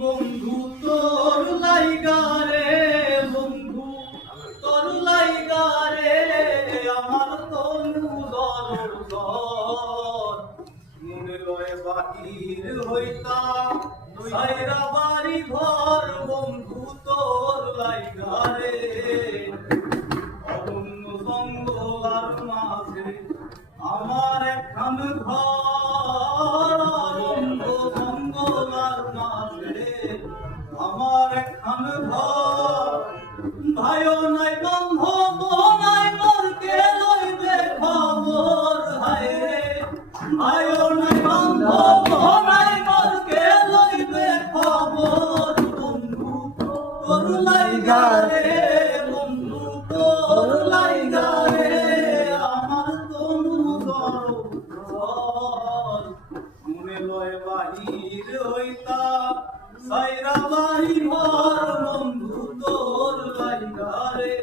বন্ধু তোর লাইগা রে, বন্ধু তোর লাইগা রে, আমার তনু দর দর। মনে লয়ে বাহির হইতাম সাইরা বাড়ি ঘর, বন্ধু তোর লাইগা রে। অরণ্য জঙ্গলার মাঝে আমার একখান ঘর, অরণ্য জঙ্গলার মাঝে আমার একখান ঘর। ভাইও নাই বন্ধু নাই মোর কে লইবে খবর, হায় রে ভাইও নাই বন্ধু নাই মোর কে লইবে খবর। বন্ধু তোর লাইগা রে, বন্ধু তোর লাইগা রে, আমার তনু দর। মনে লয় বাহির হইতা সাইরা বাড়ি ঘর, বন্ধু তোর লাইগা রে।